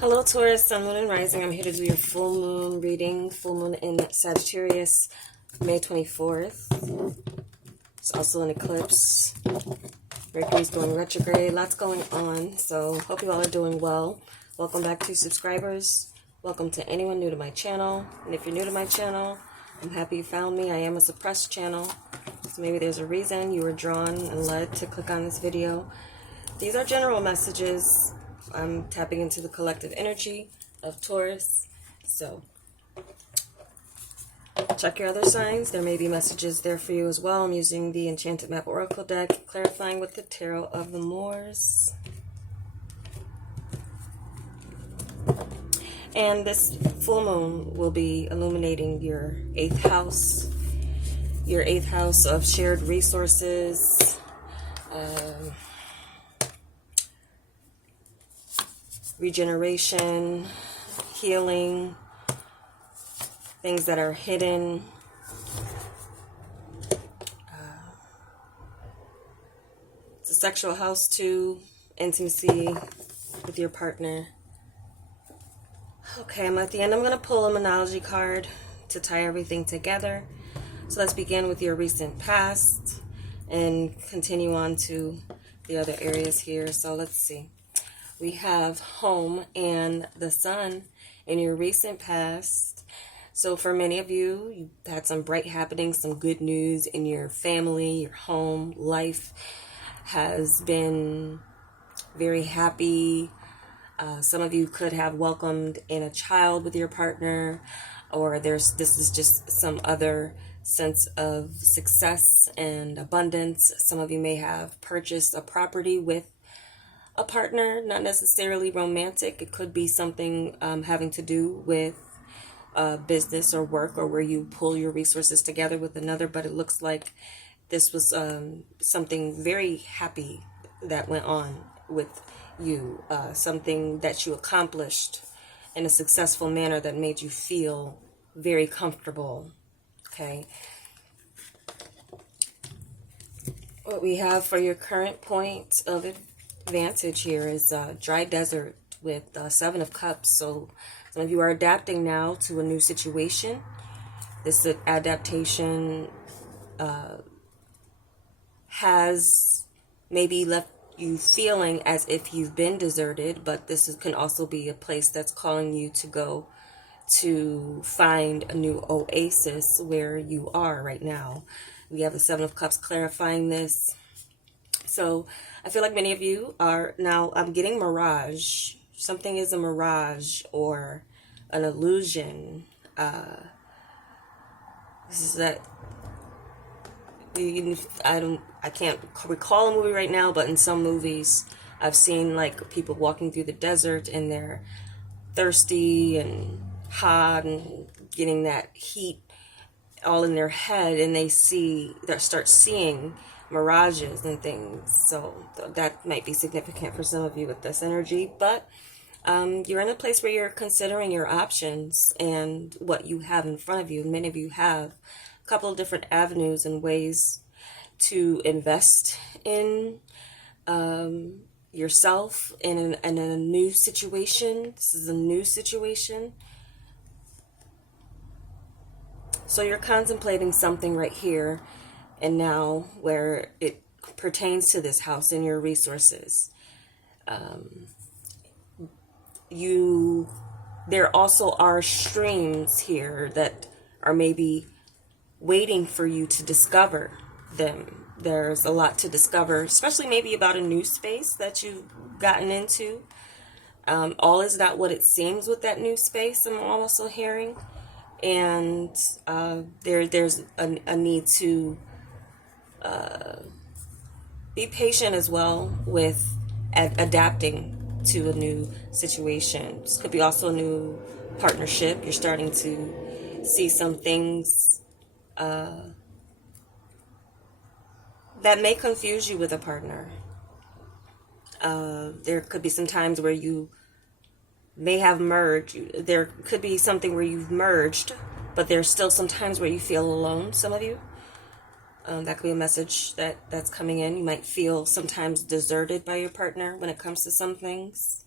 Hello Taurus, Sun, Moon, and Rising. I'm here to do your full moon reading. Full moon in Sagittarius, May 24th. It's also an eclipse. Mercury's going retrograde. Lots going on. So hope you all are doing well. Welcome back to subscribers. Welcome to anyone new to my channel. And if you're new to my channel, I'm happy you found me. I am a suppressed channel. So maybe there's a reason you were drawn and led to click on this video. These are general messages. I'm tapping into the collective energy of Taurus. So check your other signs. There may be messages there for you as well. I'm using the Enchanted Map Oracle deck, clarifying with the Tarot of the Moors. And this full moon will be illuminating your 8th house. Your 8th house of shared resources. Regeneration, healing, things that are hidden. It's a sexual house too, intimacy with your partner. Okay, I'm at the end. I'm going to pull a Monology card to tie everything together. So let's begin with your recent past and continue on to the other areas here. So let's see. We have home and the sun in your recent past. So for many of you, you had some bright happenings, some good news in your family, your home. Life has been very happy. Some of you could have welcomed in a child with your partner, or this is just some other sense of success and abundance. Some of you may have purchased a property with a partner, not necessarily romantic. It could be something having to do with business or work, or where you pull your resources together with another. But it looks like this was something very happy that went on with you, something that you accomplished in a successful manner that made you feel very comfortable. Okay. What we have for your current point of advantage here is dry desert with 7 of Cups. So some of you are adapting now to a new situation. This adaptation has maybe left you feeling as if you've been deserted, but can also be a place that's calling you to go to find a new oasis where you are right now. We have the 7 of Cups clarifying this. So I feel like many of you are now, I'm getting mirage. Something is a mirage or an illusion. This is that, I can't recall a movie right now, but in some movies I've seen like people walking through the desert and they're thirsty and hot and getting that heat all in their head, and they start seeing mirages and things. So that might be significant for some of you with this energy. But you're in a place where you're considering your options and what you have in front of you. Many of you have a couple of different avenues and ways to invest in yourself in a new situation. This is a new situation. So you're contemplating something right here and now where it pertains to this house and your resources. There also are streams here that are maybe waiting for you to discover them. There's a lot to discover, especially maybe about a new space that you've gotten into. All is not what it seems with that new space, I'm also hearing. And there's a need to be patient as well with adapting to a new situation. This could be also a new partnership. You're starting to see some things that may confuse you with a partner. There could be some times where you may have merged. There could be something where you've merged, but there's still some times where you feel alone, some of you. That could be a message that's coming in. You might feel sometimes deserted by your partner when it comes to some things.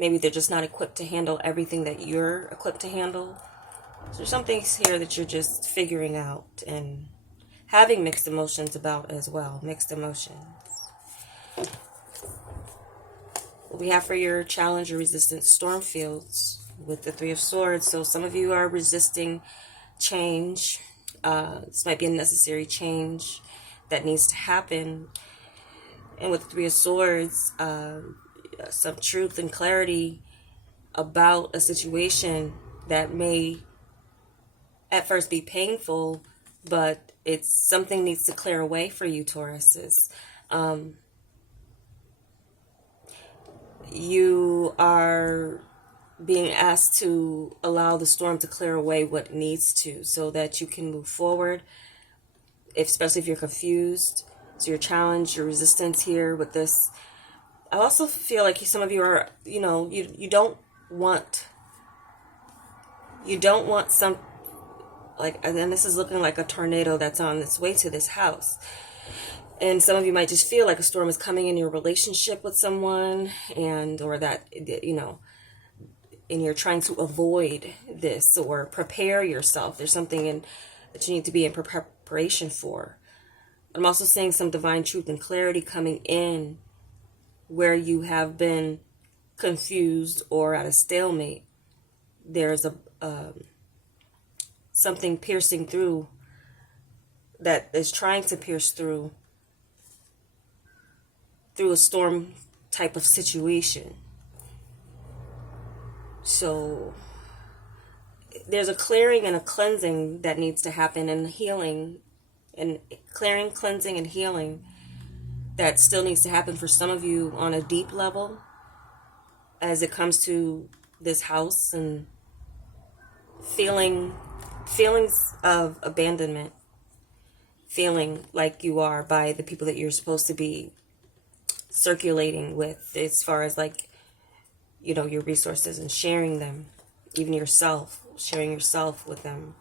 Maybe they're just not equipped to handle everything that you're equipped to handle. So there's some things here that you're just figuring out and having mixed emotions about as well. Mixed emotions. What we have for your challenge or resistance storm fields with the Three of Swords. So some of you are resisting change. This might be a necessary change that needs to happen. And with the Three of Swords, some truth and clarity about a situation that may at first be painful, but it's something needs to clear away for you, Tauruses. You are being asked to allow the storm to clear away what needs to, so that you can move forward, especially if you're confused. So your challenge, your resistance here with this. I also feel like some of you are, you don't want some, like, and then this is looking like a tornado that's on its way to this house. And some of you might just feel like a storm is coming in your relationship with someone, or that, and you're trying to avoid this or prepare yourself. There's something that you need to be in preparation for. I'm also seeing some divine truth and clarity coming in where you have been confused or at a stalemate. There's something piercing through that is trying to pierce through a storm type of situation. So there's a clearing and a cleansing that needs to happen, and healing, and clearing, cleansing, and healing that still needs to happen for some of you on a deep level as it comes to this house, and feelings of abandonment, feeling like you are by the people that you're supposed to be circulating with, as far as like, your resources and sharing them, even yourself, sharing yourself with them.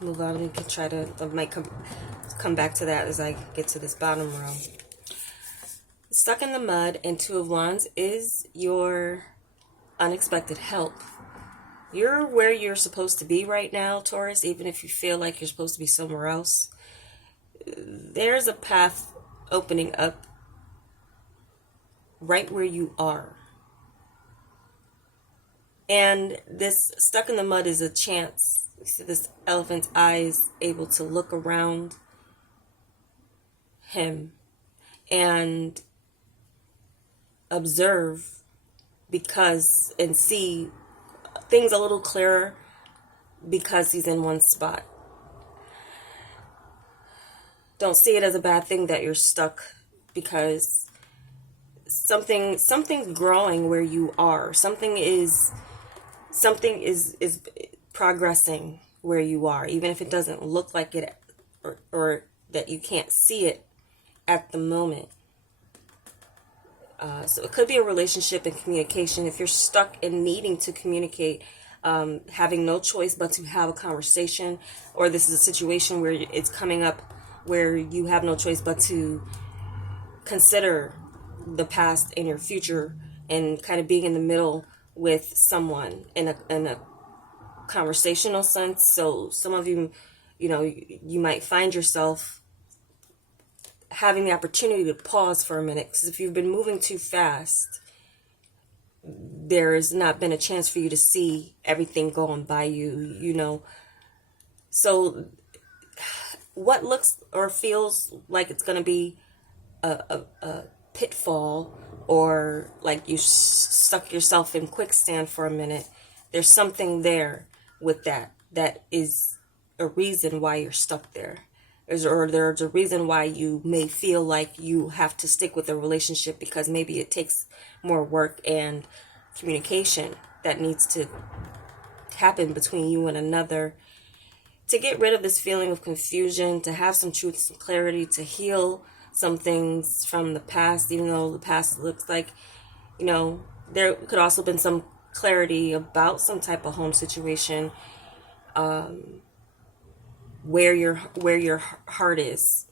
Move on and can try to, I might come back to that as I get to this bottom row. Stuck in the mud and Two of Wands is your unexpected help. You're where you're supposed to be right now, Taurus, even if you feel like you're supposed to be somewhere else. There's a path opening up right where you are. And this stuck in the mud is a chance. You see this elephant's eyes able to look around him and observe and see things a little clearer because he's in one spot. Don't see it as a bad thing that you're stuck, because something's growing where you are. Something is progressing where you are, even if it doesn't look like it, or that you can't see it at the moment. So it could be a relationship and communication. If you're stuck in needing to communicate, having no choice but to have a conversation, or this is a situation where it's coming up where you have no choice but to consider the past and your future, and kind of being in the middle with someone in a conversational sense. So some of you, you might find yourself having the opportunity to pause for a minute, because if you've been moving too fast, there's not been a chance for you to see everything going by you, So what looks or feels like it's going to be a pitfall, or like you stuck yourself in quicksand for a minute, there's something there with that is a reason why you're stuck there. There's a reason why you may feel like you have to stick with a relationship, because maybe it takes more work and communication that needs to happen between you and another to get rid of this feeling of confusion, to have some truth, some clarity, to heal some things from the past, even though the past looks like, there could also been some clarity about some type of home situation, where your heart is,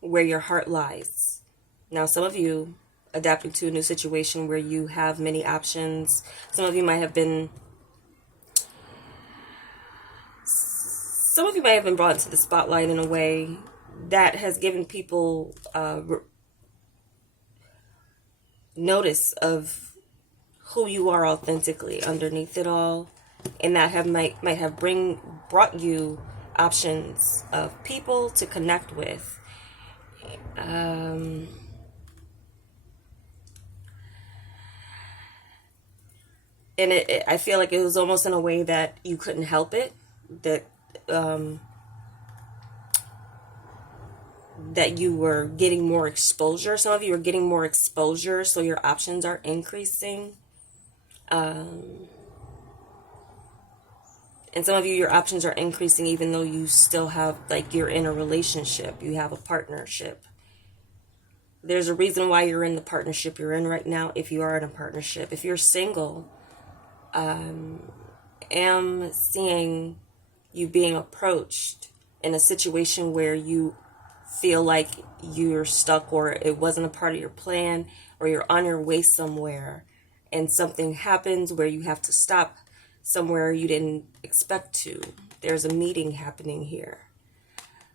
where your heart lies. Now, some of you adapting to a new situation where you have many options. Some of you might have been brought into the spotlight in a way that has given people notice of who you are authentically underneath it all, and that might have brought you options of people to connect with. And I feel like it was almost in a way that you couldn't help it, that that you were getting more exposure. Some of you are getting more exposure, so your options are increasing. And some of you, your options are increasing even though you still have, like, you're in a relationship, you have a partnership. There's a reason why you're in the partnership you're in right now, if you are in a partnership. If you're single, am seeing you being approached in a situation where you feel like you're stuck, or it wasn't a part of your plan, or you're on your way somewhere and something happens where you have to stop somewhere you didn't expect to. There's a meeting happening here.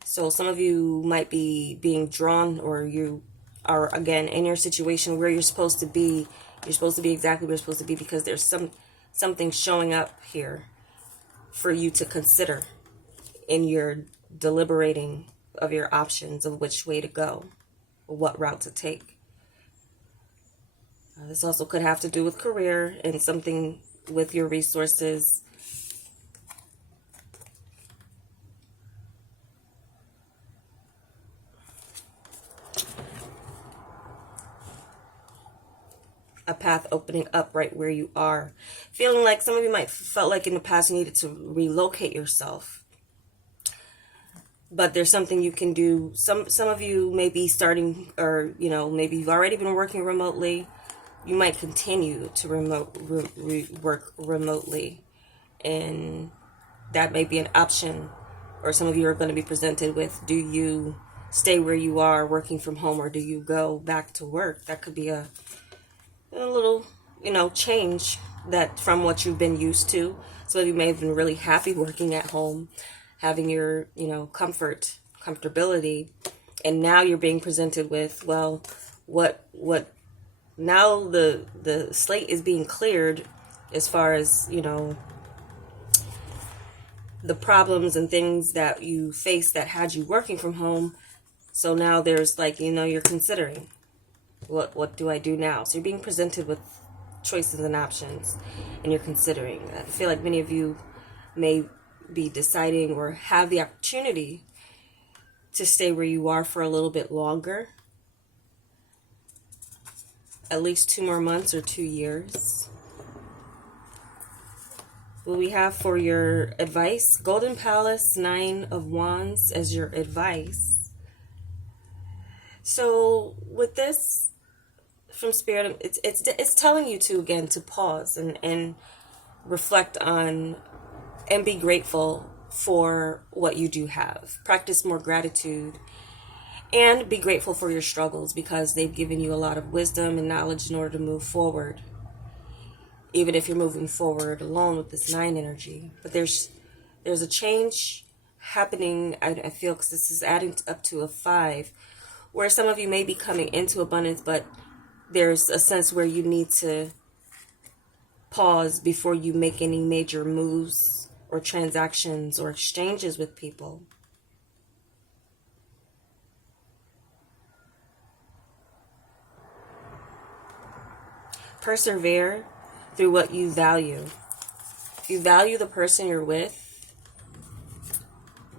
So some of you might be being drawn, or you are, again, in your situation where you're supposed to be. You're supposed to be exactly where you're supposed to be, because there's something showing up here for you to consider in your deliberating of your options of which way to go, or what route to take. This also could have to do with career and something with your resources. A path opening up right where you are. Feeling like some of you might felt like in the past you needed to relocate yourself. But there's something you can do. Some of you may be starting, or, you know, maybe you've already been working remotely. You might continue to work remotely, and that may be an option. Or some of you are going to be presented with, do you stay where you are working from home, or do you go back to work? That could be a little, you know, change that from what you've been used to. So you may have been really happy working at home, having your, you know, comfortability, and now you're being presented with, well, what now the slate is being cleared as far as, you know, the problems and things that you face that had you working from home. So now there's, like, you know, you're considering, what do I do now? So you're being presented with choices and options, and you're considering. I feel like many of you may be deciding, or have the opportunity to stay where you are for a little bit longer, at least 2 more months or 2 years. What we have for your advice: Golden Palace, 9 of Wands as your advice. So with this from Spirit, it's telling you to, again, to pause and reflect on and be grateful for what you do have. Practice more gratitude, and be grateful for your struggles, because they've given you a lot of wisdom and knowledge in order to move forward, even if you're moving forward alone with this 9 energy. But there's a change happening, I feel, because this is adding up to a 5, where some of you may be coming into abundance, but there's a sense where you need to pause before you make any major moves or transactions or exchanges with people. Persevere through what you value. If you value the person you're with,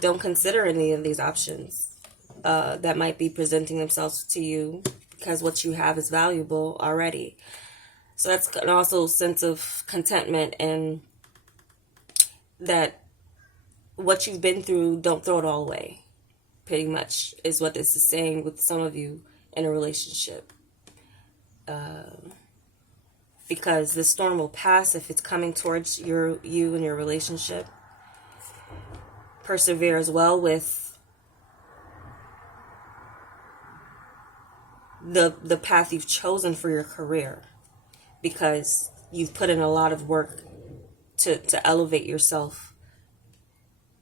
don't consider any of these options that might be presenting themselves to you, because what you have is valuable already. So that's also a sense of contentment, and that what you've been through, don't throw it all away, pretty much is what this is saying with some of you in a relationship. Because the storm will pass if it's coming towards you and your relationship. Persevere as well with the path you've chosen for your career, because you've put in a lot of work to elevate yourself,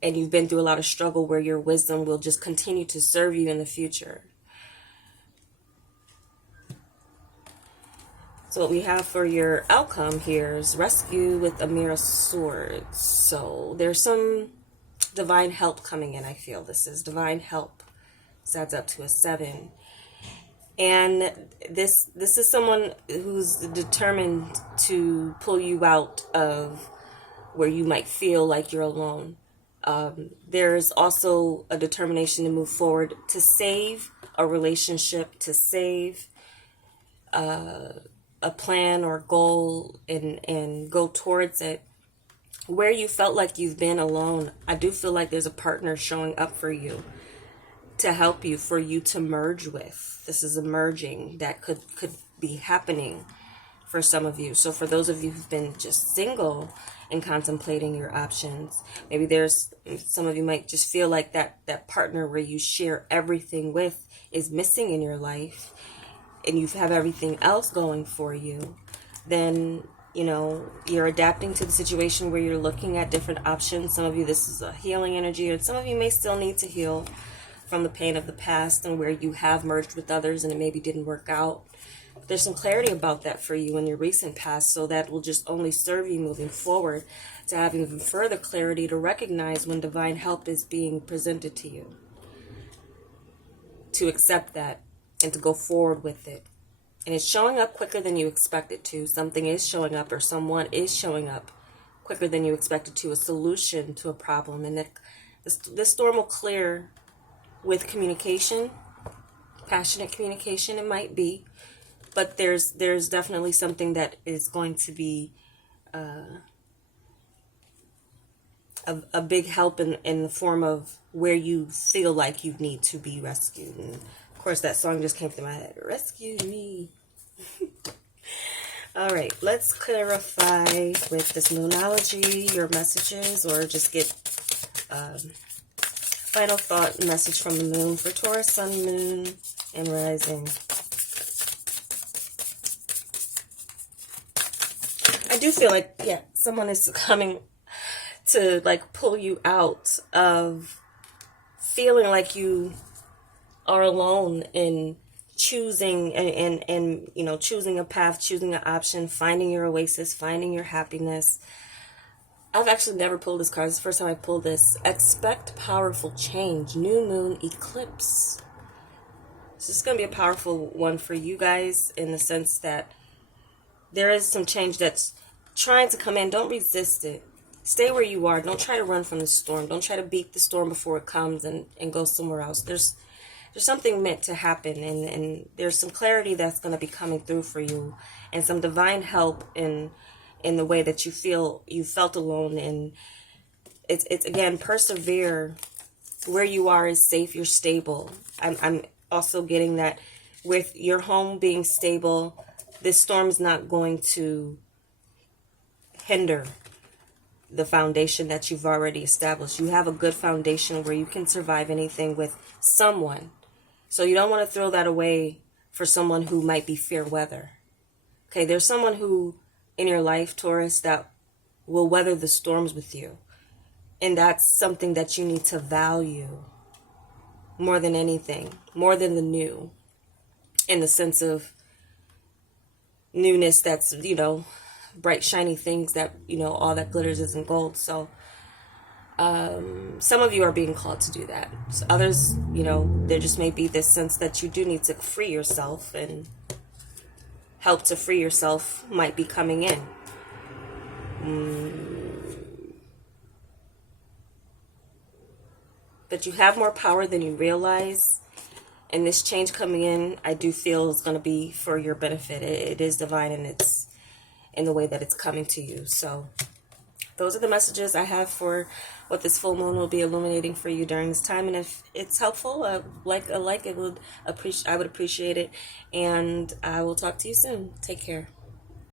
and you've been through a lot of struggle where your wisdom will just continue to serve you in the future. So what we have for your outcome here is rescue with a Mirror of Swords. So there's some divine help coming in, I feel. This is divine help. This adds up to a 7. And this is someone who's determined to pull you out of where you might feel like you're alone. There's also a determination to move forward, to save a relationship, to save a plan or goal, and go towards it. Where you felt like you've been alone, I do feel like there's a partner showing up for you to help you, for you to merge with. This is a merging that could be happening for some of you. So for those of you who've been just single and contemplating your options, maybe there's some of you might just feel like that partner where you share everything with is missing in your life, and you have everything else going for you. Then, you know, you're adapting to the situation where you're looking at different options. Some of you, this is a healing energy, or some of you may still need to heal from the pain of the past, and where you have merged with others and it maybe didn't work out. But there's some clarity about that for you in your recent past, so that will just only serve you moving forward to have even further clarity to recognize when divine help is being presented to you, to accept that and to go forward with it. And it's showing up quicker than you expect it to. Something is showing up, or someone is showing up quicker than you expected to, a solution to a problem. And that this storm will clear with communication, passionate communication it might be, but there's definitely something that is going to be a big help in the form of where you feel like you need to be rescued. And of course that song just came to my head, rescue me. All right, let's clarify with this moonology your messages, or just get final thought message from the moon for Taurus, sun, moon, and rising. I do feel like, yeah, someone is coming to like pull you out of feeling like you are alone in choosing and you know, choosing a path, choosing an option, finding your oasis, finding your happiness. I've actually never pulled this card. It's the first time I pulled this. Expect powerful change. New moon eclipse. So this is going to be a powerful one for you guys, in the sense that there is some change that's trying to come in. Don't resist it. Stay where you are. Don't try to run from the storm. Don't try to beat the storm before it comes and go somewhere else. There's something meant to happen, and there's some clarity that's going to be coming through for you, and some divine help in the way that you felt alone. And it's again, persevere. Where you are is safe. You're stable. I'm also getting that with your home being stable, this storm is not going to hinder the foundation that you've already established. You have a good foundation where you can survive anything with someone. So you don't want to throw that away for someone who might be fair weather. Okay, there's someone who in your life, Taurus, that will weather the storms with you. And that's something that you need to value more than anything, more than the new, in the sense of newness that's, you know, bright, shiny things that, you know, all that glitters isn't gold. So some of you are being called to do that. So others, you know, there just may be this sense that you do need to free yourself, and help to free yourself might be coming in. But you have more power than you realize. And this change coming in, I do feel is going to be for your benefit. It is divine, and it's in the way that it's coming to you. So those are the messages I have for what this full moon will be illuminating for you during this time. And if it's helpful, I would appreciate it. And I will talk to you soon. Take care.